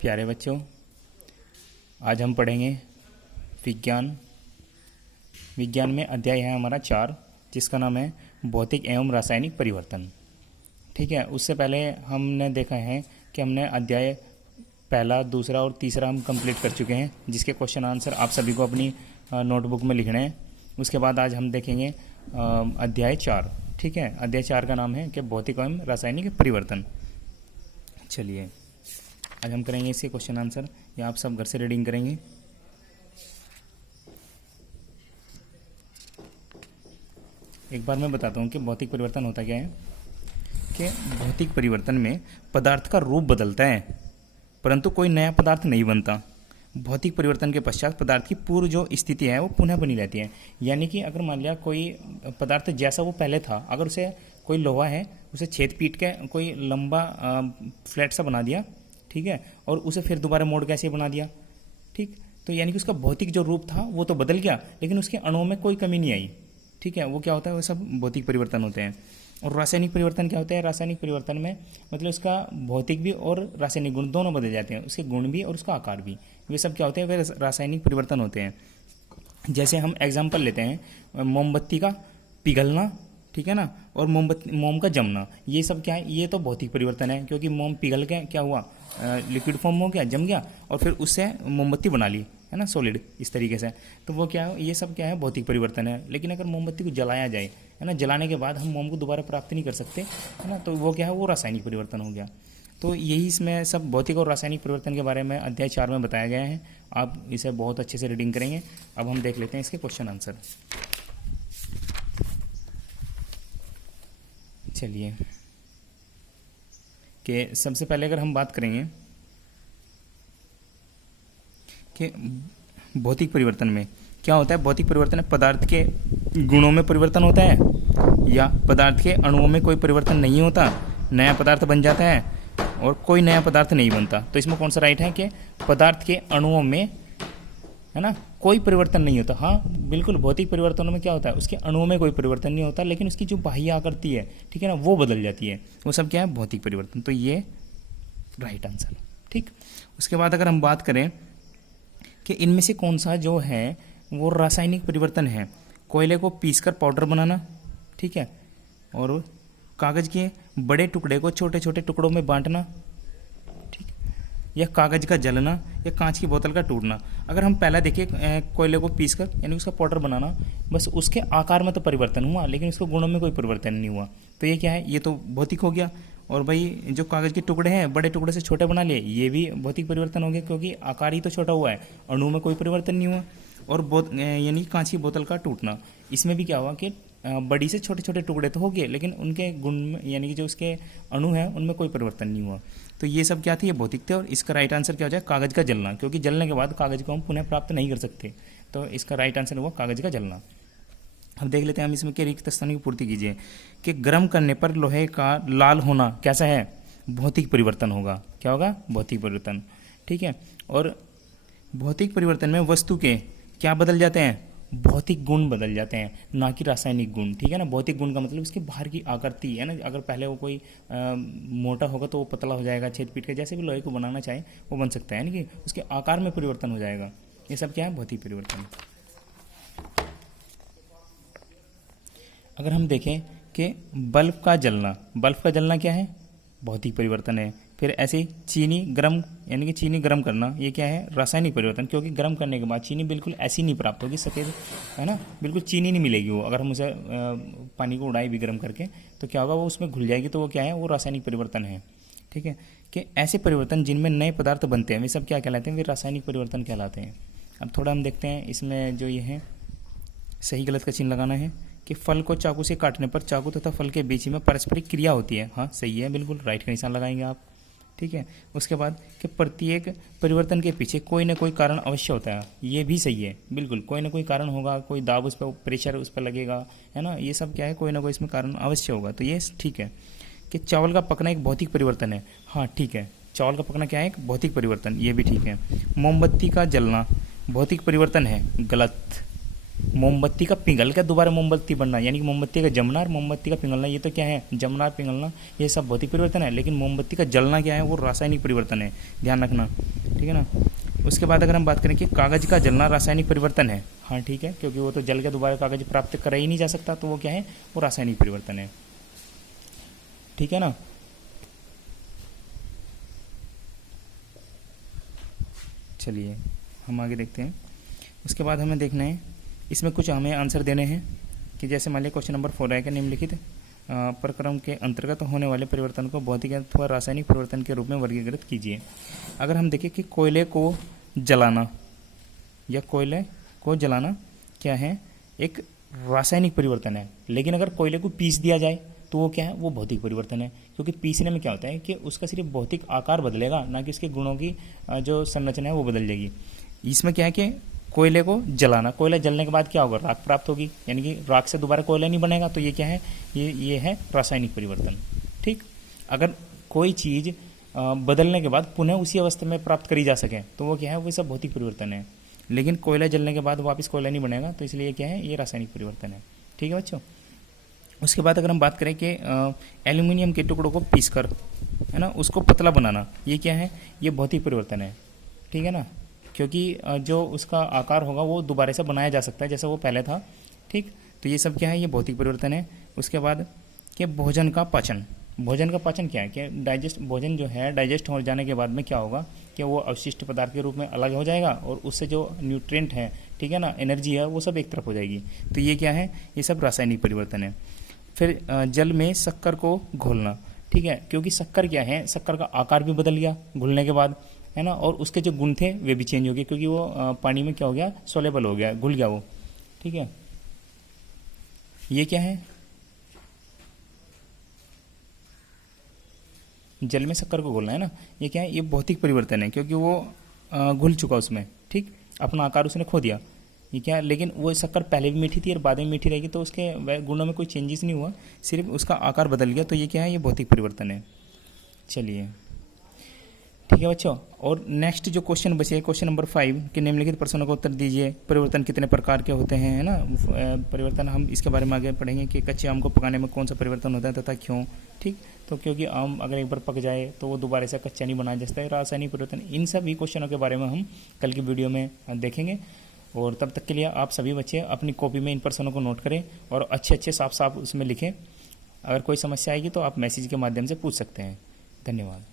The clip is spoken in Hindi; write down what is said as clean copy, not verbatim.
प्यारे बच्चों, आज हम पढ़ेंगे विज्ञान। विज्ञान में अध्याय है हमारा 4, जिसका नाम है भौतिक एवं रासायनिक परिवर्तन। ठीक है, उससे पहले हमने देखा है कि हमने अध्याय पहला, दूसरा और तीसरा हम कंप्लीट कर चुके हैं, जिसके क्वेश्चन आंसर आप सभी को अपनी नोटबुक में लिखने हैं। उसके बाद आज हम देखेंगे अध्याय 4। ठीक है, अध्याय 4 का नाम है कि भौतिक एवं रासायनिक परिवर्तन। चलिए, आज हम करेंगे इसके क्वेश्चन आंसर, या आप सब घर से रीडिंग करेंगे। एक बार मैं बताता हूँ कि भौतिक परिवर्तन होता क्या है। कि भौतिक परिवर्तन में पदार्थ का रूप बदलता है, परंतु कोई नया पदार्थ नहीं बनता। भौतिक परिवर्तन के पश्चात पदार्थ की पूर्व जो स्थिति है वो पुनः बनी रहती है। यानी कि अगर मान लिया कोई पदार्थ जैसा वो पहले था, अगर उसे कोई लोहा है, उसे छेद पीट के कोई लंबा फ्लैट सा बना दिया, ठीक है, और उसे फिर दोबारा मोड़ के ऐसे बना दिया, ठीक, तो यानी कि उसका भौतिक जो रूप था वो तो बदल गया, लेकिन उसके अणुओं में कोई कमी नहीं आई। ठीक है, वो क्या होता है, वो सब भौतिक परिवर्तन होते हैं। और रासायनिक परिवर्तन क्या होता है? रासायनिक परिवर्तन में मतलब उसका भौतिक भी और रासायनिक गुण दोनों बदल जाते हैं, उसके गुण भी और उसका आकार भी। वे सब क्या होते हैं? वे रासायनिक परिवर्तन होते हैं। जैसे हम एग्जाम्पल लेते हैं, मोमबत्ती का पिघलना, ठीक है ना, और मोम का जमना, ये सब क्या है? ये तो भौतिक परिवर्तन है, क्योंकि मोम पिघल के क्या हुआ, लिक्विड फॉर्म हो गया, जम गया, और फिर उससे मोमबत्ती बना ली, है ना, सॉलिड इस तरीके से। तो वो क्या है? ये सब क्या है? भौतिक परिवर्तन है। लेकिन अगर मोमबत्ती को जलाया जाए, है ना, जलाने के बाद हम मोम को दोबारा प्राप्त नहीं कर सकते, है ना, तो वो क्या है? वो रासायनिक परिवर्तन हो गया। तो यही इसमें सब भौतिक और रासायनिक परिवर्तन के बारे में अध्याय 4 में बताया गया है। आप इसे बहुत अच्छे से रीडिंग करेंगे। अब हम देख लेते हैं इसके क्वेश्चन आंसर। चलिए, कि सबसे पहले अगर हम बात करेंगे कि भौतिक परिवर्तन में क्या होता है। भौतिक परिवर्तन में पदार्थ के गुणों में परिवर्तन होता है, या पदार्थ के अणुओं में कोई परिवर्तन नहीं होता, नया पदार्थ बन जाता है, और कोई नया पदार्थ नहीं बनता। तो इसमें कौन सा राइट है? कि पदार्थ के अणुओं में, है ना, कोई परिवर्तन नहीं होता। हाँ बिल्कुल, भौतिक परिवर्तनों में क्या होता है? उसके अणुओं में कोई परिवर्तन नहीं होता, लेकिन उसकी जो बाह्य आकृति है, ठीक है ना, वो बदल जाती है। वो सब क्या है? भौतिक परिवर्तन। तो ये राइट आंसर। ठीक, उसके बाद अगर हम बात करें कि इनमें से कौन सा जो है वो रासायनिक परिवर्तन है। कोयले को पीसकर पाउडर बनाना, ठीक है, और कागज़ के बड़े टुकड़े को छोटे छोटे टुकड़ों में बांटना, ठीक, या कागज़ का जलना, या कांच की बोतल का टूटना। अगर हम पहला देखिए, कोयले को पीसकर यानी उसका पाउडर बनाना, बस उसके आकार में तो परिवर्तन हुआ, लेकिन उसके गुणों में कोई परिवर्तन नहीं हुआ। तो ये क्या है? ये तो भौतिक हो गया। और भाई जो कागज़ के टुकड़े हैं, बड़े टुकड़े से छोटे बना लिए, ये भी भौतिक परिवर्तन हो गया, क्योंकि आकार ही तो छोटा हुआ है, अणु में कोई परिवर्तन नहीं हुआ। और यानी कांच की बोतल का टूटना, इसमें भी क्या हुआ कि बड़ी से छोटे छोटे टुकड़े तो हो गए, लेकिन उनके गुण में यानी कि जो उसके अणु हैं उनमें कोई परिवर्तन नहीं हुआ। तो ये सब क्या थी? ये भौतिक थे। और इसका राइट आंसर क्या हो जाए? कागज़ का जलना, क्योंकि जलने के बाद कागज़ को हम पुनः प्राप्त नहीं कर सकते। तो इसका राइट आंसर हुआ कागज़ का जलना। अब देख लेते हैं हम इसमें, कि रिक्त स्थानों की पूर्ति कीजिए। कि गर्म करने पर लोहे का लाल होना कैसा है? भौतिक परिवर्तन होगा। क्या होगा? भौतिक परिवर्तन। ठीक है, और भौतिक परिवर्तन में वस्तु के क्या बदल जाते हैं? भौतिक गुण बदल जाते हैं, ना कि रासायनिक गुण। ठीक है ना, भौतिक गुण का मतलब उसके बाहर की आकृति है ना। अगर पहले वो कोई मोटा होगा तो वो पतला हो जाएगा, छेद पीट के जैसे भी लोहे को बनाना चाहे वो बन सकता है, यानी कि उसके आकार में परिवर्तन हो जाएगा। ये सब क्या है? भौतिक परिवर्तन। अगर हम देखें कि बल्ब का जलना क्या है? भौतिक परिवर्तन है। फिर ऐसे ही चीनी गर्म, यानी कि चीनी गर्म करना, ये क्या है? रासायनिक परिवर्तन, क्योंकि गर्म करने के बाद चीनी बिल्कुल ऐसी नहीं प्राप्त होगी, सफ़ेद, है ना, बिल्कुल चीनी नहीं मिलेगी वो। अगर हम उसे पानी को उड़ाए भी गर्म करके तो क्या होगा? वो उसमें घुल जाएगी। तो वो क्या है? वो रासायनिक परिवर्तन है। ठीक है, कि ऐसे परिवर्तन जिनमें नए पदार्थ बनते हैं वे सब क्या कहलाते हैं? वे रासायनिक परिवर्तन कहलाते हैं। अब थोड़ा हम देखते हैं इसमें जो ये है, सही गलत का चिन्ह लगाना है। कि फल को चाकू से काटने पर चाकू तथा फल के बीच में पारस्परिक क्रिया होती है। हाँ सही है, बिल्कुल राइट का निशान लगाएंगे आप। ठीक है, उसके बाद कि प्रत्येक परिवर्तन के पीछे कोई ना कोई कारण अवश्य होता है। ये भी सही है, बिल्कुल कोई ना कोई कारण होगा, कोई दाब उस पर, प्रेशर उस पर लगेगा, है ना, ये सब क्या है? कोई ना कोई इसमें कारण अवश्य होगा। तो ये ठीक है। कि चावल का पकना एक भौतिक परिवर्तन है। हाँ ठीक है, चावल का पकना क्या है? एक भौतिक परिवर्तन, ये भी ठीक है। मोमबत्ती का जलना भौतिक परिवर्तन है, गलत। मोमबत्ती का पिघल कर दोबारा मोमबत्ती बनना, यानी कि मोमबत्ती का जमना और मोमबत्ती का पिघलना, ये तो क्या है, जमना और पिघलना, ये सब भौतिक परिवर्तन है। लेकिन मोमबत्ती का जलना क्या है, वो रासायनिक परिवर्तन है, ध्यान रखना, ठीक है ना। उसके बाद अगर हम बात करें कि कागज का जलना रासायनिक परिवर्तन है, हाँ ठीक है, क्योंकि वो तो जल के दोबारा कागज प्राप्त करा ही नहीं जा सकता, तो वो क्या है, वो रासायनिक परिवर्तन है, ठीक है ना। चलिए हम आगे देखते हैं। उसके बाद हमें देखना है, इसमें कुछ हमें आंसर देने हैं कि जैसे मान लिया क्वेश्चन नंबर 4 है कि निम्नलिखित प्रक्रम के अंतर्गत होने वाले परिवर्तन को भौतिक अथवा रासायनिक परिवर्तन के रूप में वर्गीकृत कीजिए। अगर हम देखें कि कोयले को जलाना या कोयले को जलाना क्या है, एक रासायनिक परिवर्तन है, लेकिन अगर कोयले को पीस दिया जाए तो वो क्या है, वो भौतिक परिवर्तन है, क्योंकि पीसने में क्या होता है कि उसका सिर्फ भौतिक आकार बदलेगा, ना कि उसके गुणों की जो संरचना है वो बदल जाएगी। इसमें क्या है कि कोयले को जलाना, कोयला जलने के बाद क्या होगा, राख प्राप्त होगी, यानी कि राख से दोबारा कोयला नहीं बनेगा, तो ये क्या है, ये है रासायनिक परिवर्तन, ठीक। अगर कोई चीज़ बदलने के बाद पुनः उसी अवस्था में प्राप्त करी जा सके तो वो क्या है, वो सब भौतिक परिवर्तन है। लेकिन कोयला जलने के बाद वापस कोयला नहीं बनेगा, तो इसलिए क्या है, ये रासायनिक परिवर्तन है, ठीक है बच्चों। उसके बाद अगर हम बात करें कि एल्यूमिनियम के टुकड़ों को पीसकर, है ना, उसको पतला बनाना, ये क्या है, ये भौतिक परिवर्तन है, ठीक है ना, क्योंकि जो उसका आकार होगा वो दोबारा से बनाया जा सकता है जैसा वो पहले था, ठीक। तो ये सब क्या है, ये भौतिक परिवर्तन है। उसके बाद कि भोजन का पाचन, भोजन का पाचन क्या है कि भोजन जो है डाइजेस्ट हो जाने के बाद में क्या होगा कि वो अवशिष्ट पदार्थ के रूप में अलग हो जाएगा और उससे जो न्यूट्रिएंट है, ठीक है ना, एनर्जी है, वो सब एक तरफ हो जाएगी। तो ये क्या है, ये सब रासायनिक परिवर्तन है। फिर जल में शक्कर को घोलना, ठीक है, क्योंकि शक्कर क्या है, शक्कर का आकार भी बदल गया घुलने के बाद, है ना, और उसके जो गुण थे वे भी चेंज हो गए, क्योंकि वो पानी में क्या हो गया, सोलेबल हो गया, घुल गया वो, ठीक है। ये क्या है, जल में शक्कर को घोलना है ना, ये क्या है, ये भौतिक परिवर्तन है, क्योंकि वो घुल चुका उसमें, ठीक, अपना आकार उसने खो दिया, ये क्या है। लेकिन वो शक्कर पहले भी मीठी थी और बाद में मीठी रहेगी, तो उसके गुणों में कोई चेंजेस नहीं हुआ, सिर्फ उसका आकार बदल गया, तो ये क्या है, ये भौतिक परिवर्तन है। चलिए ठीक है बच्चों। और नेक्स्ट जो क्वेश्चन बचे है, क्वेश्चन नंबर 5 के निम्नलिखित प्रश्नों का उत्तर दीजिए। परिवर्तन कितने प्रकार के होते हैं, है ना, परिवर्तन हम इसके बारे में आगे पढ़ेंगे कि कच्चे आम को पकाने में कौन सा परिवर्तन होता है तथा क्यों, ठीक। तो क्योंकि आम अगर एक बार पक जाए तो वो दोबारा से कच्चा नहीं बनाया जाता है, रासायनिक परिवर्तन। इन सभी क्वेश्चनों के बारे में हम कल की वीडियो में देखेंगे। और तब तक के लिए आप सभी बच्चे अपनी कॉपी में इन प्रश्नों को नोट करें और अच्छे अच्छे साफ साफ उसमें लिखें। अगर कोई समस्या आएगी तो आप मैसेज के माध्यम से पूछ सकते हैं। धन्यवाद।